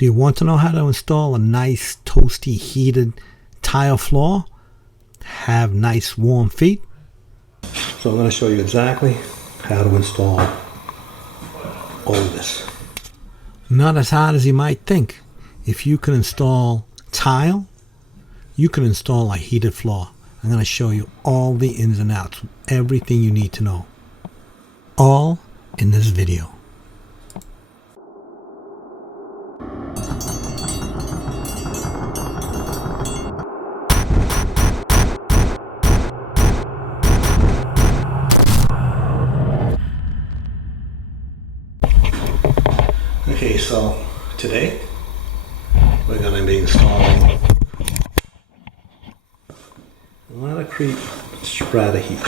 Do you want to know how to install a nice toasty heated tile floor? Have nice warm feet? So I'm going to show you exactly how to install all of this. Not as hard as you might think. If you can install tile, you can install a heated floor. I'm going to show you all the ins and outs, everything you need to know. All in this video. Okay, so today we're going to be installing Laticrete Strata Heat.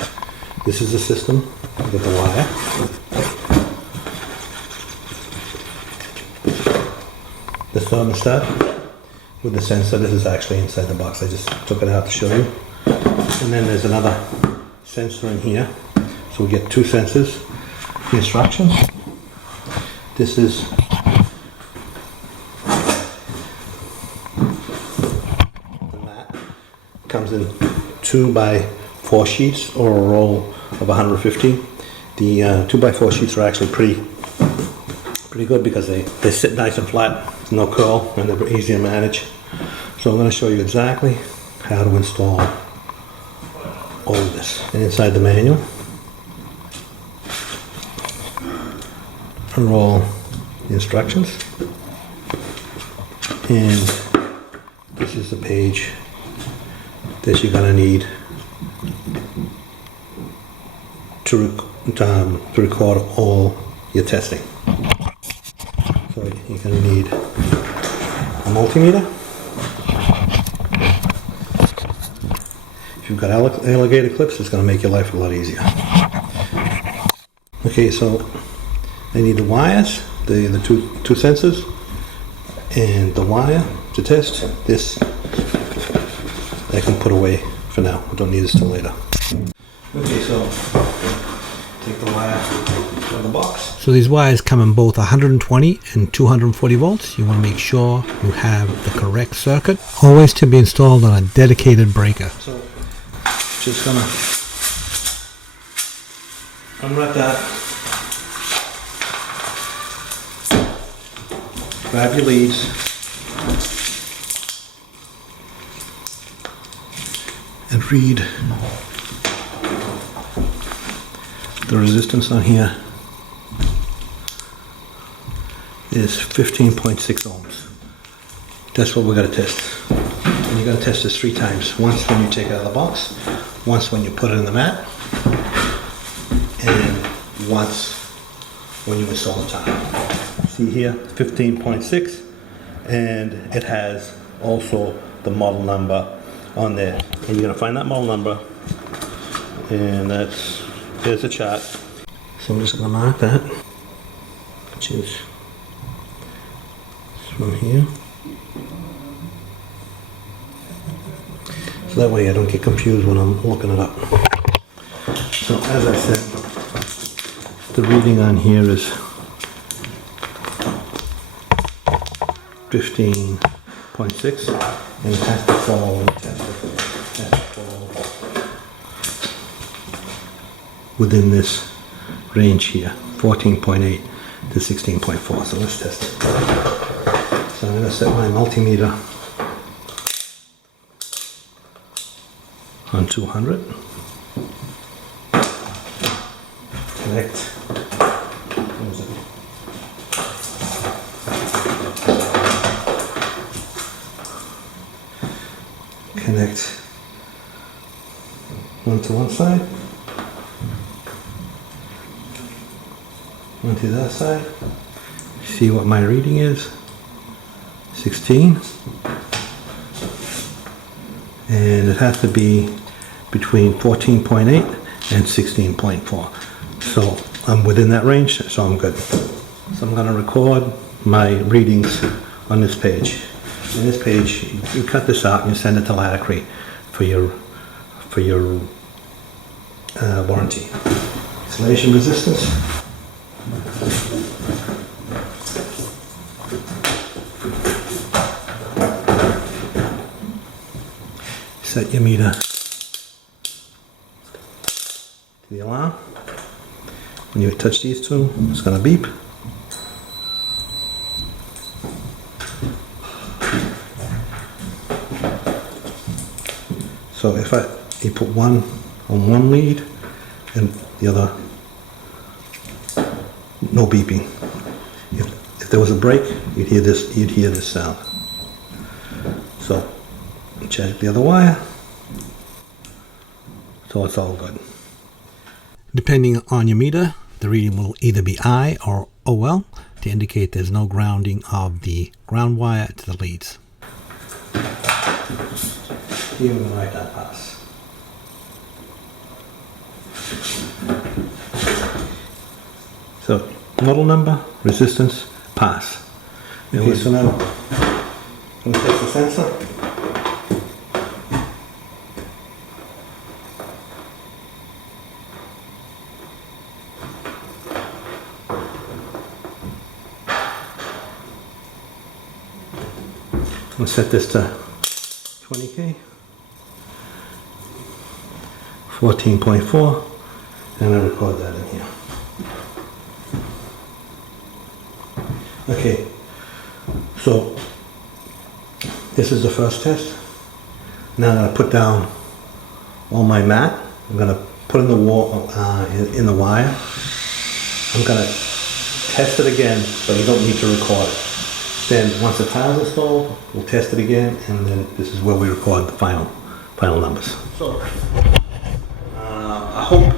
This is the system with the wire. The thermostat with the sensor. This is actually inside the box. I just took it out to show you. And then there's another sensor in here. So we get two sensors. The instructions. This is the mat. Comes in 2x4 sheets or a roll of 150. The 2x4 sheets are actually pretty good because they sit nice and flat, no curl, and they're easy to manage. So I'm going to show you exactly how to install all of this. And inside the manual, unroll the instructions, and this is the page that you're going to need to record all your testing. So you're going to need a multimeter. If you've got alligator clips, it's going to make your life a lot easier. Okay, so I need the wires, the two sensors, and the wire to test. This I can put away for now. I don't need this till later. Okay, so take the wire out of the box. So these wires come in both 120 and 240 volts. You want to make sure you have the correct circuit. Always to be installed on a dedicated breaker. So just gonna unwrap that. Grab your leads. And read the resistance on here is 15.6 ohms. That's what we're going to test. And you're going to test this 3 times. Once when you take it out of the box, once when you put it in the mat, and once when you install the tile. See here, 15.6, and it has also the model number on there. And you're going to find that model number, and there's a chart. So I'm just going to mark that, which is this one here. So that way I don't get confused when I'm looking it up. So as I said, the reading on here is 15.6, and it has to fall when you test it. It has to fall within this range here, 14.8 to 16.4. So let's test it. So I'm going to set my multimeter on 200. Connect. What is it? Connect one to one side, one to that side. See what my reading is. 16. And it has to be between 14.8 and 16.4. So I'm within that range, so I'm good. So I'm going to record my readings on this page. On this page, you cut this out and you send it to Laticrete for your warranty. Installation resistance. Set your meter to the alarm. When you touch these two, it's going to beep. So if you put one on one lead and the other, no beeping. If there was a break, you'd hear this sound. So check the other wire. So it's all good. Depending on your meter, the reading will either be I or OL to indicate there's no grounding of the ground wire to the leads. Here we're going to write that pass. So model number, resistance, pass. Okay, so now I'm going to test the sensor. We'll set this to 20K, 14.4, and I record that in here. Okay, so this is the first test. Now I'm going to put down all my mat. I'm going to put in the wall, in the wire. I'm going to test it again, but you don't need to record it. Then once the tile's installed, we'll test it again, and then this is where we record the final numbers. So, I hope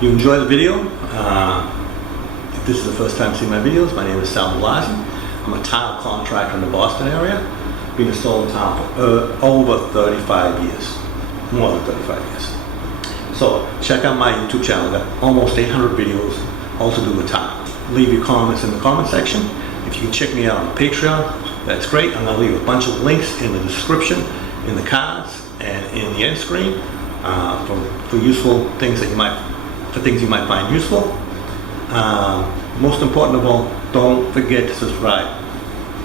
you enjoy the video. If this is the first time seeing my videos, my name is Sal Blasey. I'm a tile contractor in the Boston area. Been installing tile for over 35 years, more than 35 years. So check out my YouTube channel. I've got almost 800 videos, all to do with tile. Leave your comments in the comment section. If you can check me out on Patreon, that's great. I'm going to leave a bunch of links in the description, in the cards, and in the end screen for useful things that you might find useful. Most important of all, don't forget to subscribe.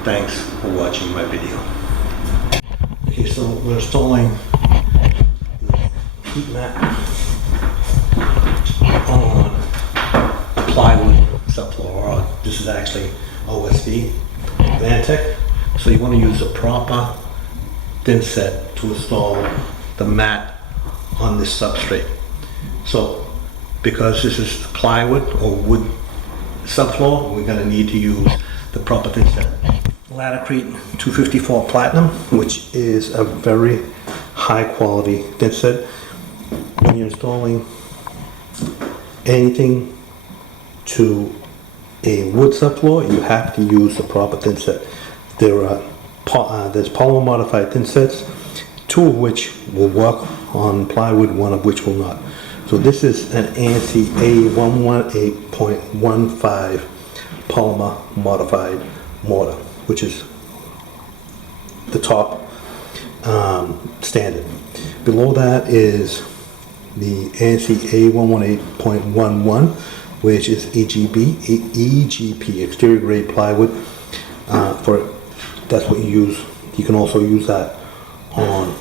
Thanks for watching my video. Okay, so we're installing the heat mat on plywood subfloor. This is actually OSB, Atlantic. So you want to use a proper thinset to install the mat on this substrate. So because this is plywood or wood subfloor, we're going to need to use the proper thinset. Laticrete 254 Platinum, which is a very high quality thinset. When you're installing anything to a wood subfloor, you have to use the proper thinset. There's polymer modified thinsets, two of which will work on plywood, one of which will not. So this is an ANSI A118.15 polymer modified mortar, which is the top standard. Below that is the ANSI A118.11, which is EGP, exterior grade plywood. That's what you use. You can also use that on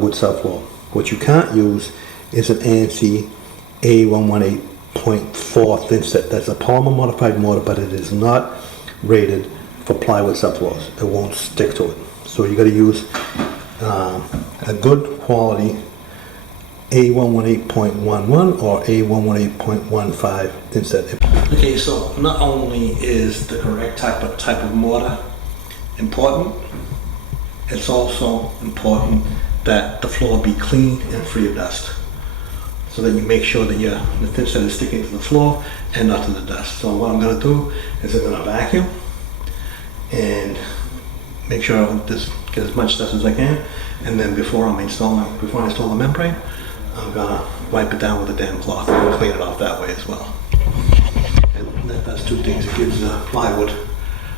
wood subfloor. What you can't use is an ANSI A118.4 thinset. That's a polymer modified mortar, but it is not rated for plywood subfloors. It won't stick to it. So you got to use a good quality A118.11 or A118.15 thinset. Okay, so not only is the correct type of mortar important, it's also important that the floor be clean and free of dust, so that you make sure that the thinset is sticking to the floor and not to the dust. So what I'm going to do is I'm going to vacuum and make sure I get as much dust as I can, and then before I install the membrane, I'm gonna wipe it down with a damp cloth and clean it off that way as well. And that does two things. It gives the plywood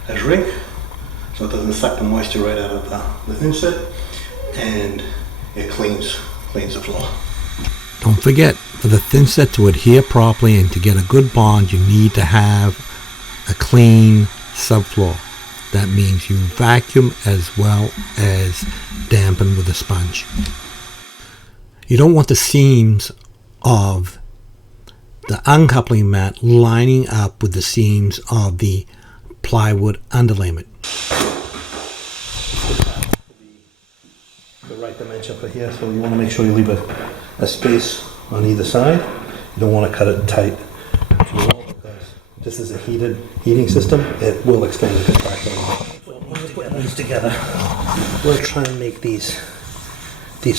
a drink, so it doesn't suck the moisture right out of the thinset, and it cleans the floor. Don't forget, for the thinset to adhere properly and to get a good bond, you need to have a clean subfloor. That means you vacuum as well as dampen with a sponge. You don't want the seams of the uncoupling mat lining up with the seams of the plywood underlayment. The right dimension for here, so you want to make sure you leave a space on either side. You don't want to cut it tight to the wall because this is a heating system. It will extend the contractor. When you put these together, we'll try and make these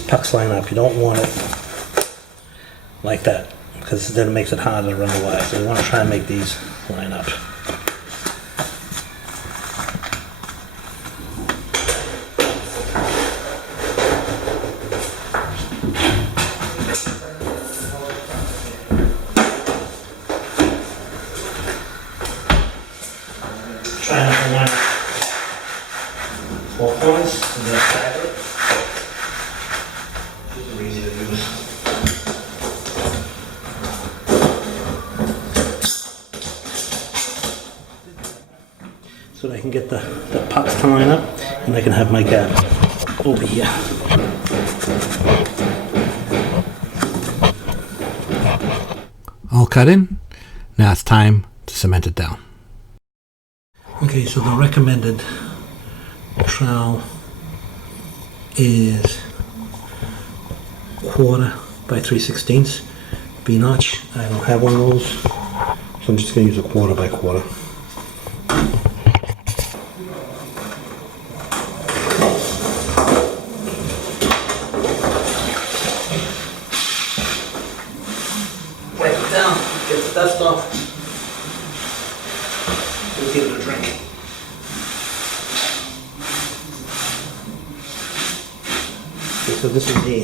pucks line up. You don't want it like that because then it makes it harder to run the wire. So you want to try and make these line up. Try not to line up 4 corners and then stagger it. These are easy to use. So that I can get the pucks to line up and I can have my gap over here. All cut in. Now it's time to cement it down. Okay, so the recommended trowel is 1/4 by 3/16 V-notch. I don't have one of those, so I'm just going to use a 1/4 by 1/4. Wipe it down, get the dust off. We'll give it a drink. Okay, so this is the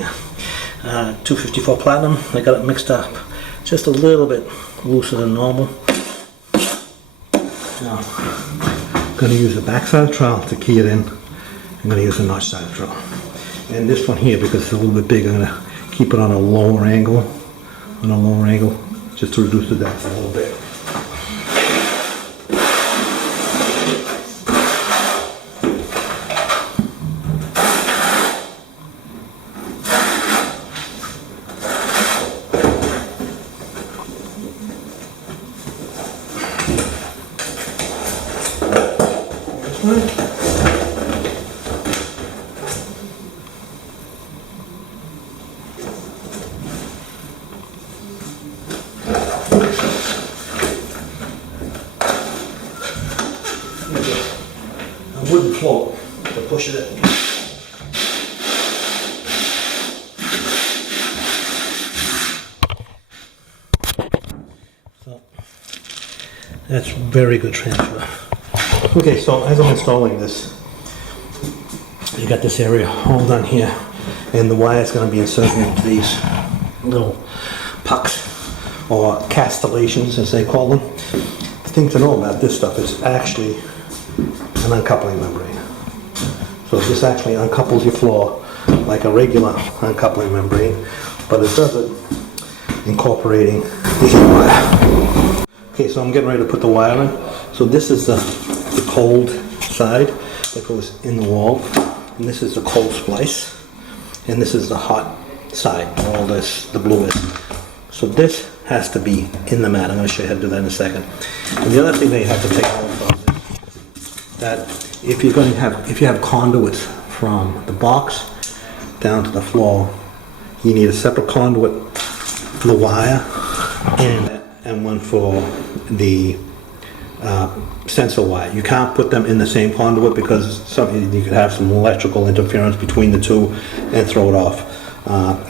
254 Platinum. I got it mixed up just a little bit looser than normal. Now, I'm going to use the back side of the trowel to key it in. I'm going to use the notch side of the trowel. And this one here, because it's a little bit big, I'm going to keep it on a lower angle. Just to reduce the depth a little bit. A wooden float to push it in. So that's very good transfer. Okay, so as I'm installing this, you got this area all done here, and the wire is going to be inserted into these little pucks or castellations, as they call them. The thing to know about this stuff is actually an uncoupling membrane. So this actually uncouples your floor like a regular uncoupling membrane, but it does it incorporating the heat wire. Okay, so I'm getting ready to put the wire in. So this is the cold side that goes in the wall, and this is the cold splice, and this is the hot side, all this, the blue is. So this has to be in the mat. I'm going to show you how to do that in a second. And the other thing that you have to take note of is that if you have conduits from the box down to the floor, you need a separate conduit for the wire and one for the sensor wire. You can't put them in the same conduit because you could have some electrical interference between the two and throw it off.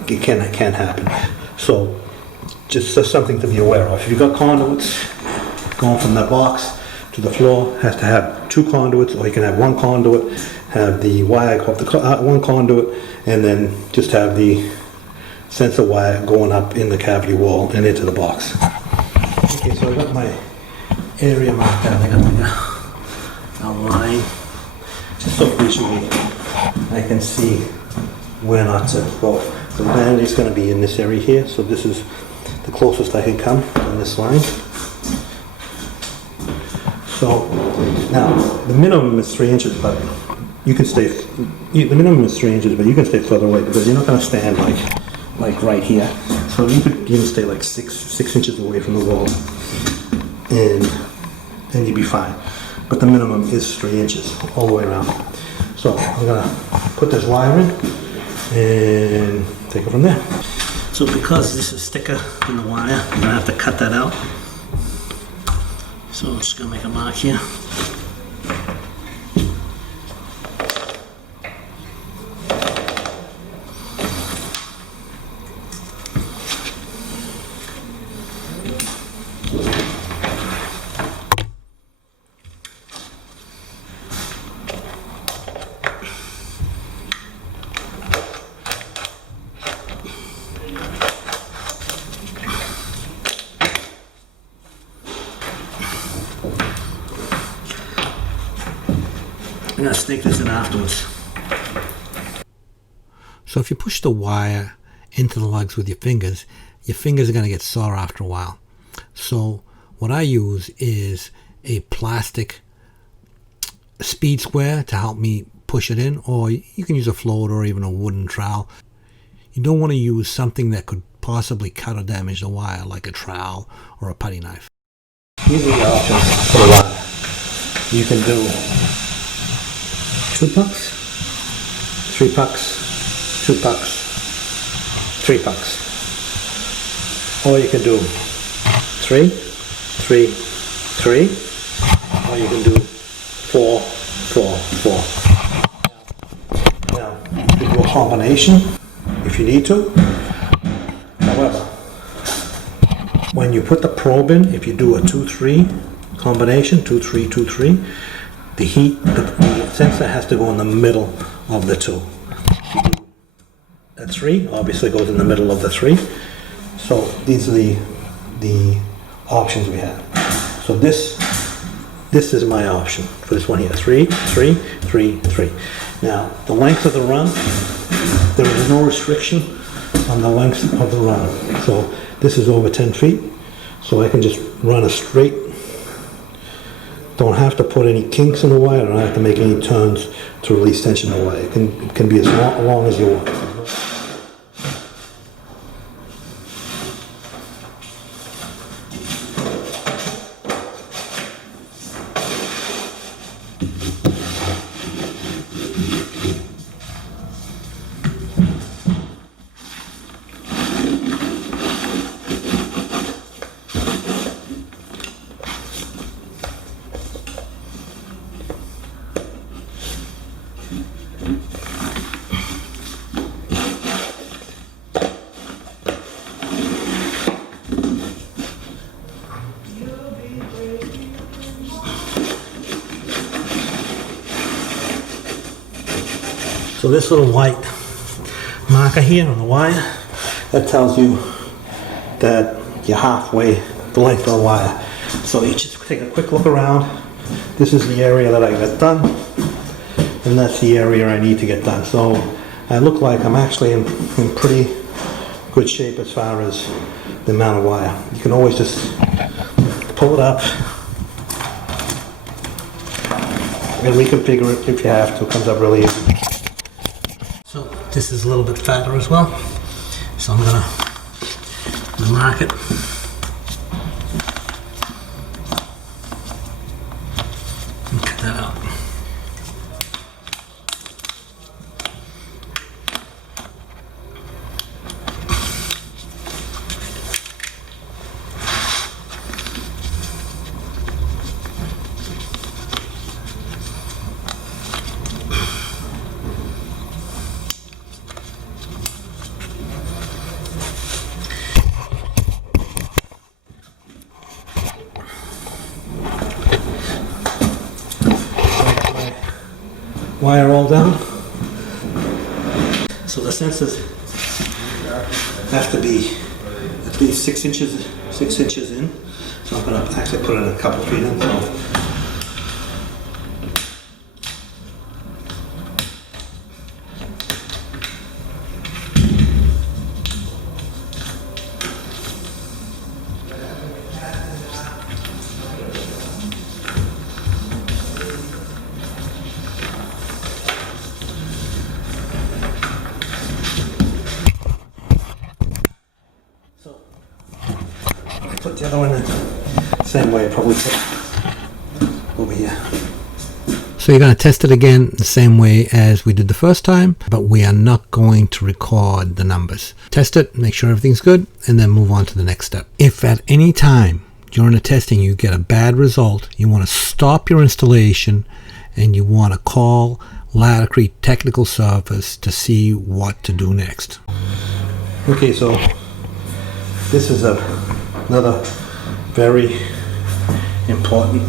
It can't happen. So just something to be aware of. If you've got conduits going from the box to the floor, has to have 2 conduits, or you can have 1 conduit, have the wire go up the 1 conduit, and then just have the sensor wire going up in the cavity wall and into the box. Okay, so I got my area marked out. I got a line, just so visually I can see where not to go. The vanity is going to be in this area here, so this is the closest I can come on this line. So now the minimum is 3 inches, but you can stay. The minimum is 3 inches, but you can stay further away because you're not going to stand like right here. So you could even stay like six inches away from the wall, and you'd be fine. But the minimum is 3 inches all the way around. So I'm gonna put this wire in and take it from there. So because this is thicker than the wire, I'm gonna have to cut that out. So I'm just gonna make a mark here. I'm gonna snake this in afterwards. So if you push the wire into the lugs with your fingers are going to get sore after a while. So what I use is a plastic speed square to help me push it in, or you can use a float or even a wooden trowel. You don't want to use something that could possibly cut or damage the wire, like a trowel or a putty knife. These are the options for the wire. You can do 2 pucks, 3 pucks, 2 pucks, 3 pucks. Or you can do 3, 3, 3. Or you can do 4, 4, 4. Now, you can do a combination if you need to. However, when you put the probe in, if you do a 2-3 combination, 2-3, 2-3, the heat, the sensor has to go in the middle of the 2. That 3 obviously goes in the middle of the 3. So these are the options we have. So this is my option for this one here. 3, 3, 3, 3. Now the length of the run, there is no restriction on the length of the run. So this is over 10 feet. So I can just run a straight. Don't have to put any kinks in the wire. I don't have to make any turns to release tension in the wire. It can be as long as you want. So this little white marker here on the wire, that tells you that you're halfway the length of the wire. So you just take a quick look around. This is the area that I got done, and that's the area I need to get done. So I look like I'm actually in pretty good shape as far as the amount of wire. You can always just pull it up and reconfigure it if you have to. It comes up really easy. So this is a little bit fatter as well. So I'm gonna mark it. And cut that out. Wire all down. So the sensors have to be at least 6 inches in. So I'm going to actually put it a couple feet in. So the other one the same way. I probably put it over here. So you're going to test it again the same way as we did the first time, but we are not going to record the numbers. Test it, make sure everything's good, and then move on to the next step. If at any time during the testing you get a bad result, you want to stop your installation and you want to call Laticrete technical service to see what to do next. Okay, so this is another very important.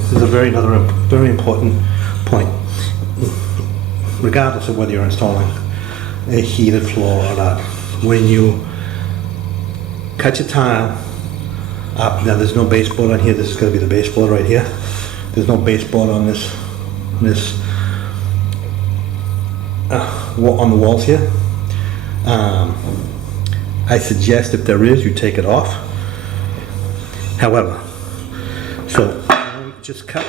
This is another very important point. Regardless of whether you're installing a heated floor or not, when you cut your tile up, now there's no baseboard on here. This is going to be the baseboard right here. There's no baseboard on this on the walls here. I suggest if there is, you take it off. However, so just cut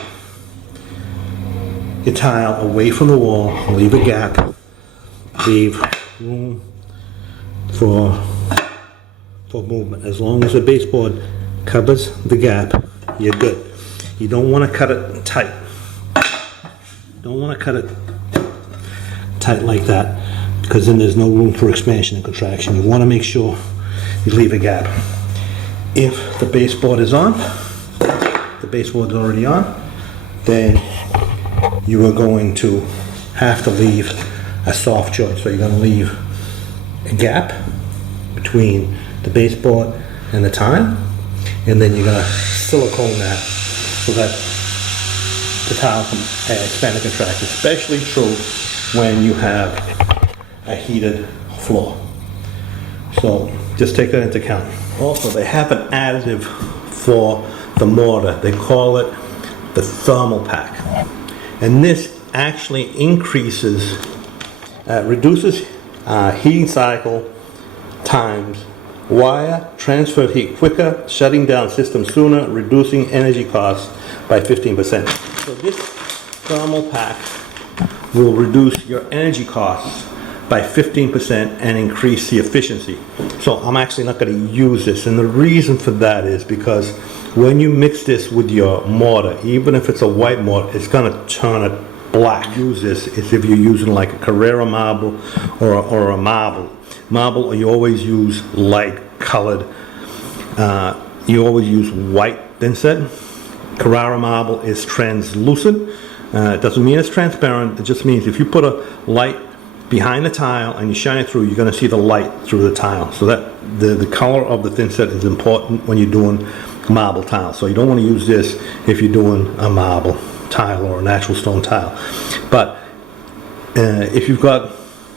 your tile away from the wall, leave a gap, leave room for movement. As long as the baseboard covers the gap, you're good. You don't want to cut it tight. Don't want to cut it tight like that, because then there's no room for expansion and contraction. You want to make sure you leave a gap. If the baseboard is on, the baseboard's already on, then you are going to have to leave a soft joint. So you're going to leave a gap between the baseboard and the tile, and then you're going to silicone that so that the tile can expand and contract, especially true when you have a heated floor. So just take that into account. Also, they have an additive for the mortar. They call it the thermal pack. And this actually reduces heating cycle times, wire transfer heat quicker, shutting down systems sooner, reducing energy costs by 15%. So this thermal pack will reduce your energy costs by 15% and increase the efficiency. So I'm actually not going to use this, and the reason for that is because when you mix this with your mortar, even if it's a white mortar, it's going to turn it black. Use this is if you're using like a Carrara marble or a marble, you always use light colored, you always use white thinset. Carrara marble is translucent. It doesn't mean it's transparent, it just means if you put a light behind the tile and you shine it through, you're going to see the light through the tile. So that the color of the thinset is important when you're doing marble tile. So you don't want to use this if you're doing a marble tile or a natural stone tile. But if you've got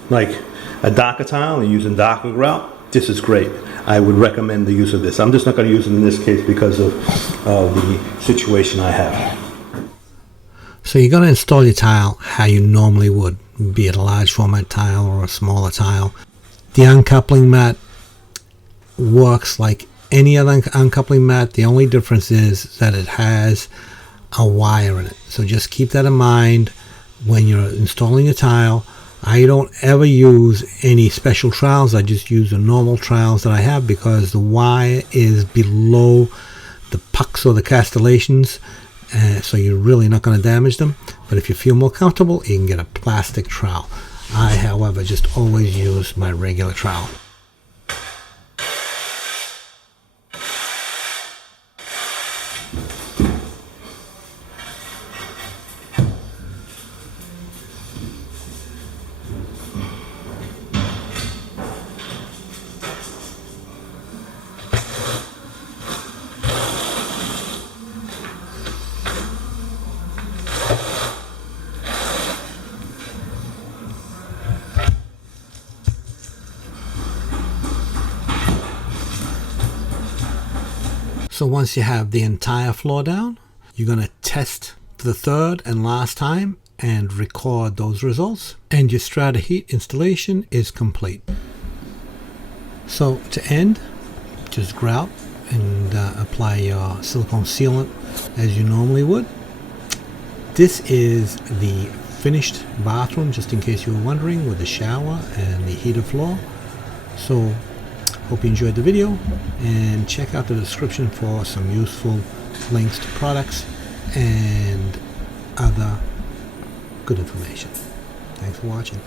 like a darker tile and you're using darker grout, this is great. I would recommend the use of this. I'm just not going to use it in this case because of the situation I have. So you're going to install your tile how you normally would, be it a large format tile or a smaller tile. The uncoupling mat works like any other uncoupling mat. The only difference is that it has a wire in it. So just keep that in mind when you're installing your tile. I don't ever use any special trowels. I just use the normal trowels that I have because the wire is below the pucks or the castellations. So you're really not going to damage them. But if you feel more comfortable, you can get a plastic trowel. I, however, just always use my regular trowel. So once you have the entire floor down, you're going to test for the third and last time and record those results, and your Strata Heat installation is complete. So to end, just grout and apply your silicone sealant as you normally would. This is the finished bathroom, just in case you were wondering, with the shower and the heated floor. So Hope you enjoyed the video, and check out the description for some useful links to products and other good information. Thanks for watching.